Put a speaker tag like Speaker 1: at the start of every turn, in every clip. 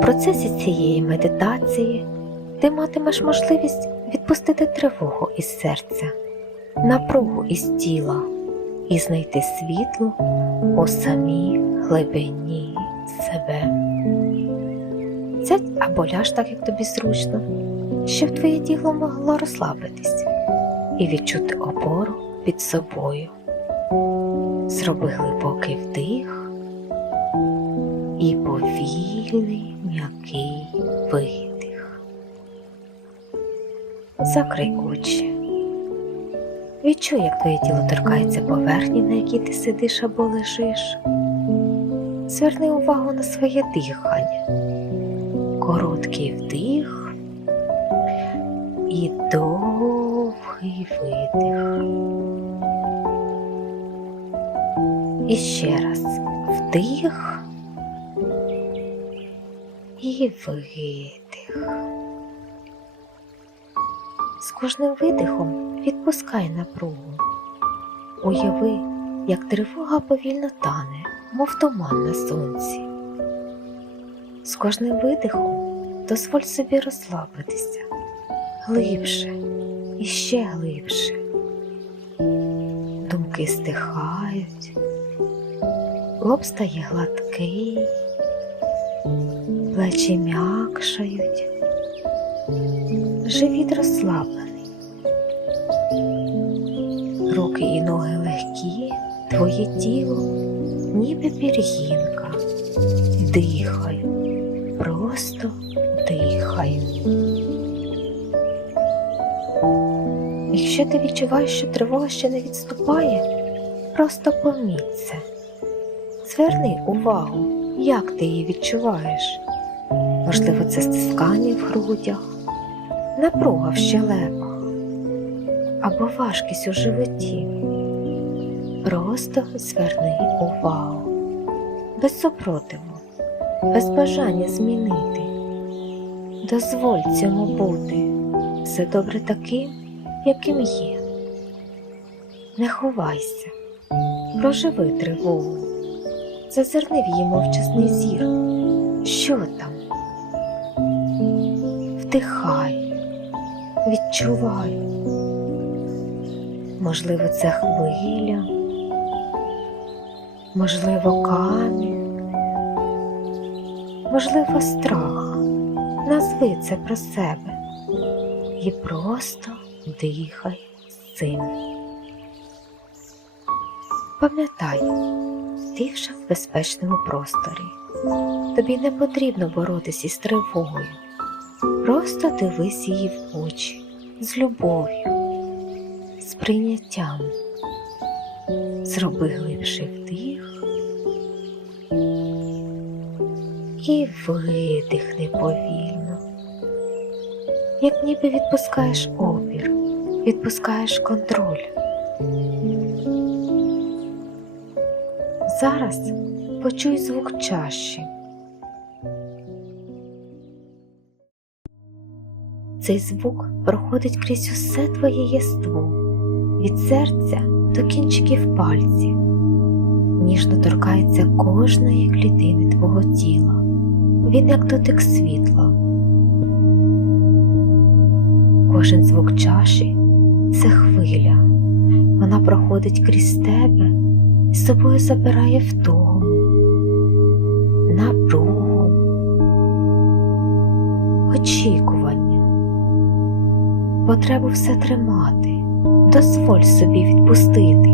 Speaker 1: У процесі цієї медитації ти матимеш можливість відпустити тривогу із серця, напругу із тіла і знайти світло у самій глибині себе. Сядь або ляж так, як тобі зручно, щоб твоє тіло могло розслабитись і відчути опору під собою. Зроби глибокий вдих і повільний м'який видих. Закрий очі. Відчуй, як твоє тіло торкається поверхні, на якій ти сидиш або лежиш. Зверни увагу на своє дихання. Короткий вдих і довгий видих. І ще раз вдих і. З кожним видихом відпускай напругу. Уяви, як тривога повільно тане, мов туман на сонці. З кожним видихом дозволь собі розслабитися глибше і ще глибше. Думки стихають, лоб стає гладкий, плечі м'якшають, живіт розслаблений, руки і ноги легкі, твоє тіло, ніби пір'їнка. Дихай, просто дихай. Якщо ти відчуваєш, що тривога ще не відступає, просто поміть. Зверни увагу, як ти її відчуваєш. Можливо, це стискання в грудях, напруга в щелепах або важкість у животі. Просто зверни увагу, без супротиву, без бажання змінити. Дозволь цьому бути все добре таким, яким є. Не ховайся, проживи тривогу, зазирни в її мовчасний зір. Що там? Вдихай, відчувай. Можливо, це хвиля, можливо, камінь, можливо, страх. Назви це про себе і просто дихай з цим. Пам'ятай, ти вже в безпечному просторі. Тобі не потрібно боротися із тривогою. Просто дивись її в очі з любов'ю, з прийняттям. Зроби глибший вдих і видихни повільно, як ніби відпускаєш опір, відпускаєш контроль. Зараз почуй звук чаші. Цей звук проходить крізь усе твоє єство, від серця до кінчиків пальців, ніжно торкається кожної клітини твого тіла. Він як дотик світла. Кожен звук чаші це хвиля. Вона проходить крізь тебе і з собою забирає втому, напругу, очікування, потребу все тримати, дозволь собі відпустити.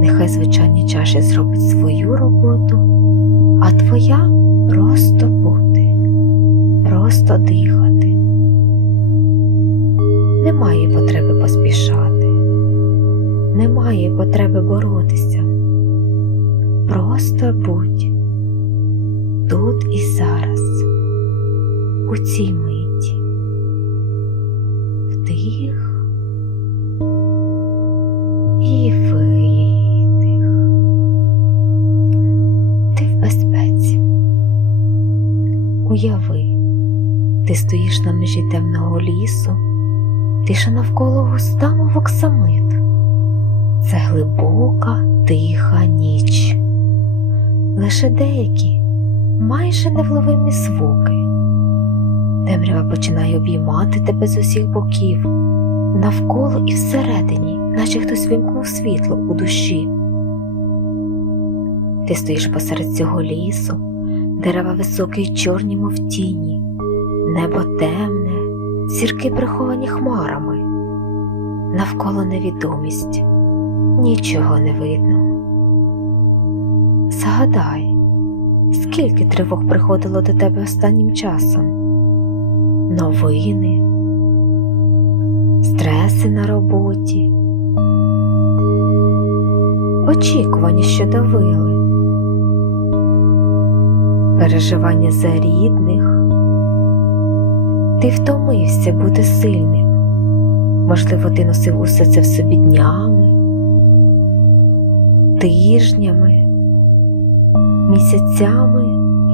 Speaker 1: Нехай звичайні чаші зробить свою роботу, а твоя просто бути, просто дихати. Немає потреби поспішати, немає потреби боротися. Просто будь тут і зараз, у цій миті. Вдих і видих. Ти в безпеці. Уяви, ти стоїш на межі темного лісу, тиша навколо густа, мов оксамит. Це глибока, тиха ніч. Лише деякі майже невловимі звуки. Темрява починає обіймати тебе з усіх боків, навколо і всередині, наче хтось вимкнув світло у душі. Ти стоїш посеред цього лісу, дерева високі й чорні, мов тіні, небо темне, зірки приховані хмарами, навколо невідомість, нічого не видно. Згадай, скільки тривог приходило до тебе останнім часом? Новини, стреси на роботі, очікування, що давили, переживання за рідних. Ти втомився бути сильним. Можливо, ти носив усе це в собі днями, тижнями, місяцями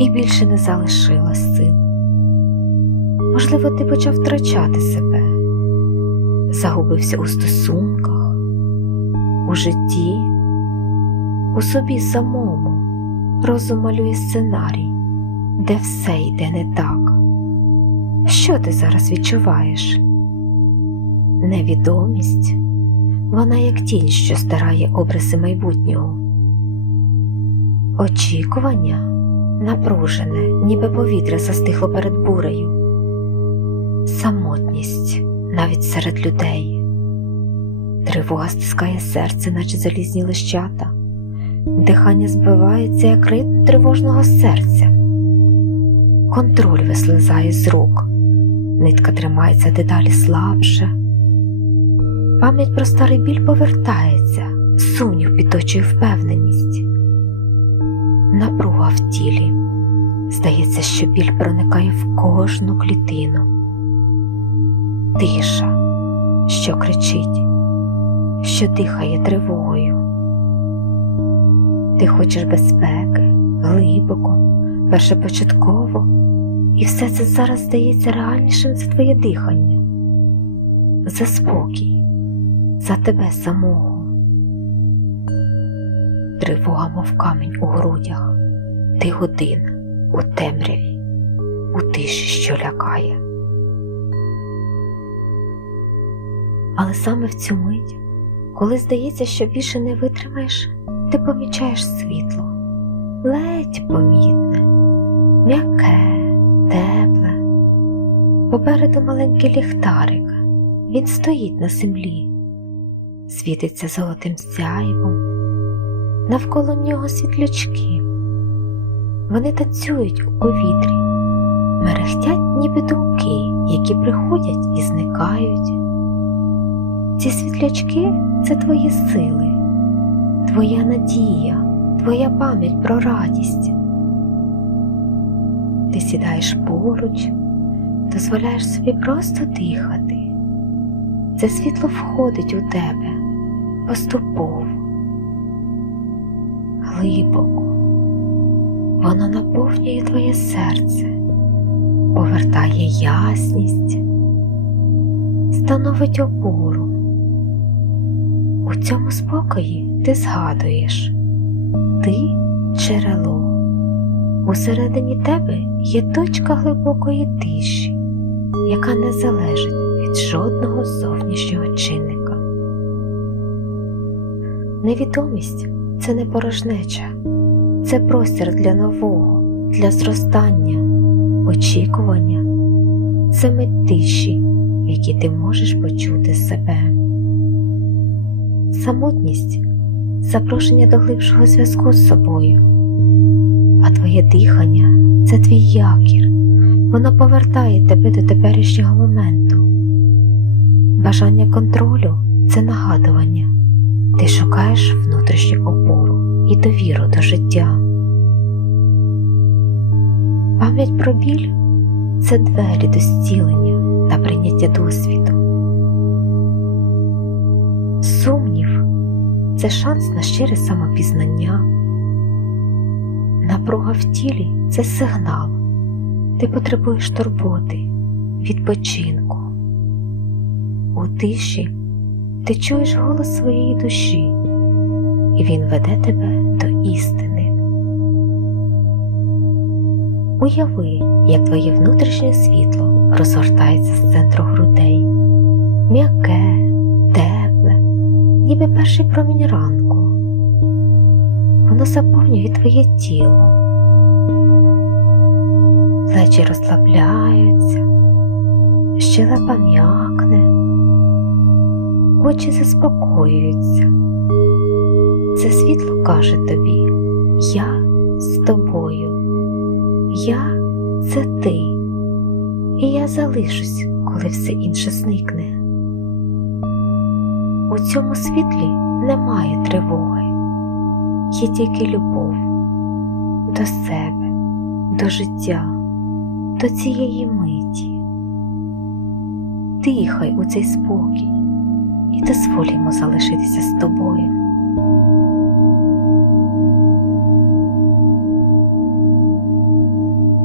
Speaker 1: і більше не залишилось сил. Можливо, ти почав втрачати себе, загубився у стосунках, у житті, у собі самому. Розум малює сценарій, де все йде не так. Що ти зараз відчуваєш? Невідомість, вона як тінь, що старає образи майбутнього. Очікування напружене, ніби повітря застигло перед бурею, самотність навіть серед людей. Тривога стискає серце, наче залізні лищата, дихання збивається, як ритм тривожного серця. Контроль вислизає з рук, нитка тримається дедалі слабше. Пам'ять про старий біль повертається, сумнів підточує впевненість. Напруга в тілі. Здається, що біль проникає в кожну клітину. Тиша, що кричить, що дихає тривогою. Ти хочеш безпеки, глибоко, першопочатково, і все це зараз здається реальнішим за твоє дихання, за спокій, за тебе самого. Тривога, мов камінь у грудях, ти годин у темряві, у тиші, що лякає. Але саме в цю мить, коли здається, що більше не витримаєш, ти помічаєш світло, ледь помітне, м'яке, тепле. Попереду маленький ліхтарик, він стоїть на землі, світиться золотим сяйвом, навколо нього світлячки. Вони танцюють у повітрі, мерехтять, ніби думки, які приходять і зникають. Ці світлячки це твої сили, твоя надія, твоя пам'ять про радість. Ти сідаєш поруч, дозволяєш собі просто дихати. Це світло входить у тебе поступово, глибоко. Воно наповнює твоє серце, повертає ясність, становить опору. У цьому спокої ти згадуєш ти джерело. Усередині тебе є точка глибокої тиші, яка не залежить від жодного зовнішнього чинника. Невідомість це не порожнеча, це простір для нового, для зростання, очікування, це мить тиші, в якій ти можеш почути себе. Самотність запрошення до глибшого зв'язку з собою, а твоє дихання це твій якір, воно повертає тебе до теперішнього моменту. Бажання контролю це нагадування, ти шукаєш внутрішню опору і довіру до життя. Пам'ять про біль це двері до зцілення та прийняття досвіду. Сумнів це шанс на щире самопізнання. Напруга в тілі це сигнал. Ти потребуєш турботи, відпочинку. У тиші ти чуєш голос своєї душі, і він веде тебе до істини. Уяви, як твоє внутрішнє світло розгортається з центру грудей, м'яке, тепле, ніби перший промінь ранку. Воно заповнює твоє тіло. Плечі розслабляються, щелепа м'якне, очі заспокоюються. Це світло каже тобі, я з тобою, я це ти, і я залишусь, коли все інше зникне. У цьому світлі немає тривоги, є тільки любов до себе, до життя, до цієї миті. Дихай у цей спокій і дозволь йому залишитися з тобою.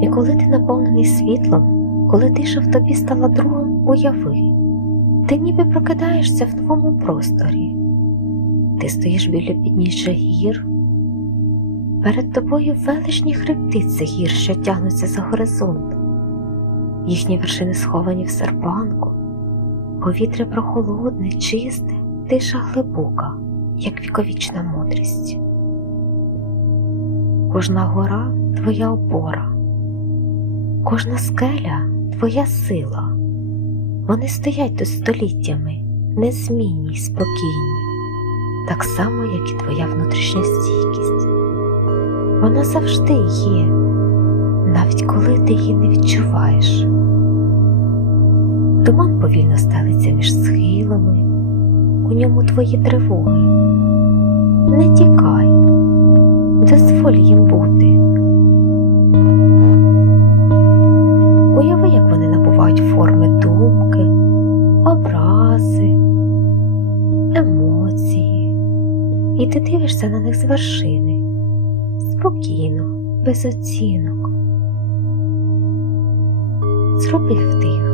Speaker 1: І коли ти наповнений світлом, коли тиша в тобі стала другом, уяви, ти ніби прокидаєшся в новому просторі. Ти стоїш біля підніжжя гір, перед тобою величні хребти цих гір, що тягнуться за горизонт, їхні вершини сховані в серпанку, повітря прохолодне, чисте, тиша глибока, як віковічна мудрість. Кожна гора твоя опора. Кожна скеля твоя сила. Вони стоять тут століттями, незмінні й спокійні, так само, як і твоя внутрішня стійкість. Вона завжди є, навіть коли ти її не відчуваєш. Туман повільно стелиться між схилами, у ньому твої тривоги. Не тікай, дозволь їм бути. Уяви, як вони набувають форми думки, образи, емоції, і ти дивишся на них з вершини, спокійно, без оцінок. Зроби вдих.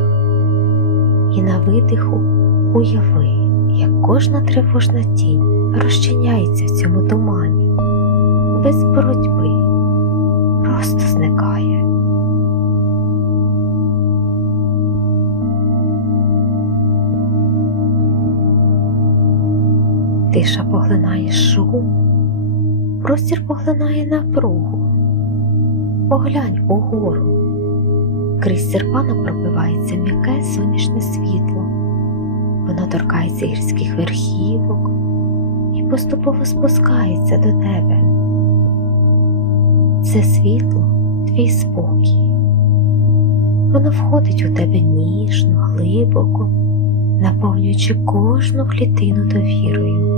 Speaker 1: І на видиху уяви, як кожна тривожна тінь розчиняється в цьому тумані, без боротьби, просто зникає. Тиша поглинає шум, простір поглинає напругу. Поглянь угору, крізь серпана пробивається м'яке сонячне світло, воно торкається гірських верхівок і поступово спускається до тебе. Це світло твій спокій. Воно входить у тебе ніжно, глибоко, наповнюючи кожну клітину довірою.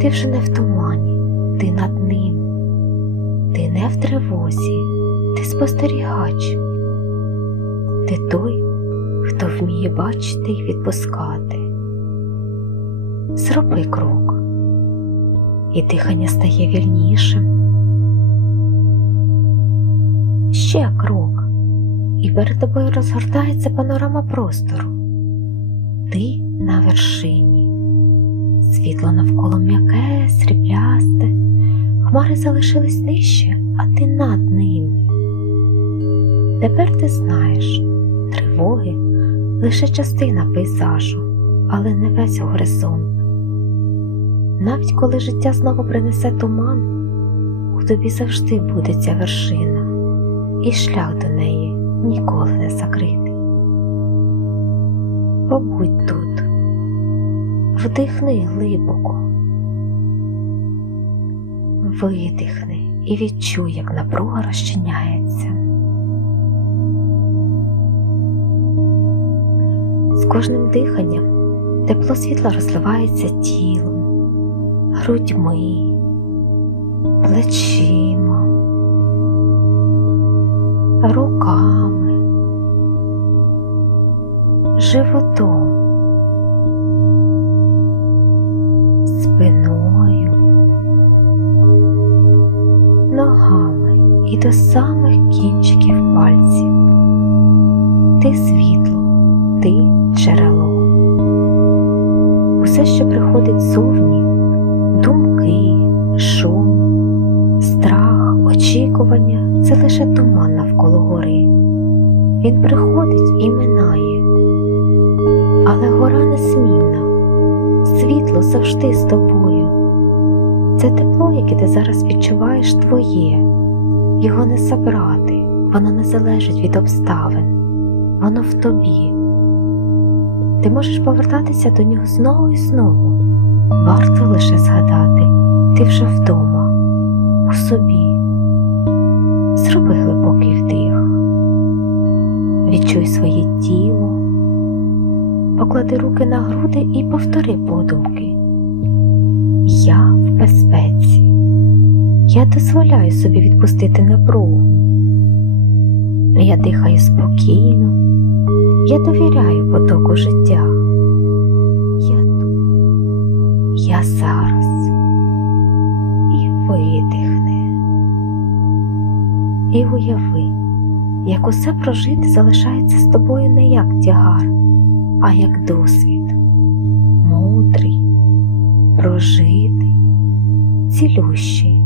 Speaker 1: Ти вже не в тумані, ти над ним, ти не в тривозі, ти спостерігач, ти той, хто вміє бачити і відпускати. Зроби крок, і дихання стає вільнішим. Ще крок, і перед тобою розгортається панорама простору. Ти на вершині. Світло навколо м'яке, сріблясте, хмари залишились нижче, а ти над ними. Тепер ти знаєш, тривоги лише частина пейзажу, але не весь горизонт. Навіть коли життя знову принесе туман, у тобі завжди буде ця вершина, і шлях до неї ніколи не закритий. Побудь тут. Вдихни глибоко, видихни і відчуй, як напруга розчиняється. З кожним диханням тепло світла розливається тілом, грудьми, плечима, руками, животом. спиною, ногами і до самих кінчиків пальців. Ти світло, ти джерело. Усе, що приходить зовні, думки, шум, страх, Очікування це лише туман навколо гори. Він приходить і минає. Але гора несмінна, світло завжди з тобою. Це тепло, яке ти зараз відчуваєш, твоє. Його не забрати, воно не залежить від обставин, воно в тобі. Ти можеш повертатися до нього знову і знову. Варто лише згадати, ти вже вдома, у собі. Зроби глибокий вдих, відчуй своє тіло, поклади руки на груди і повтори подумки. Я в безпеці. Я дозволяю собі відпустити напругу. Я дихаю спокійно, я довіряю потоку життя. Я тут, я зараз. І видихни. І уяви, як усе прожити залишається з тобою не як тягар, а як досвід, мудрий, прожитий, цілющий.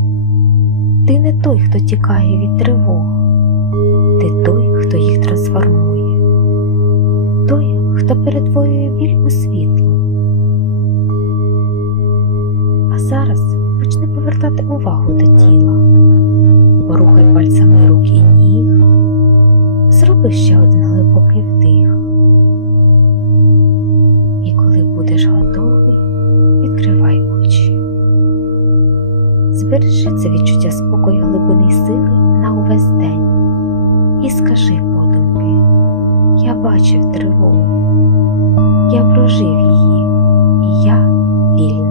Speaker 1: Ти не той, хто тікає від тривог, ти той, хто їх трансформує, той, хто перетворює біль у світло. А зараз почни повертати увагу до тіла, порухай пальцями рук і ніг, зроби ще один глибокий вдих. Будеш готовий, відкривай очі. Збережи це відчуття спокою глибини сили на увесь день і скажи подумки, я бачив тривогу, я прожив її, і я вільний.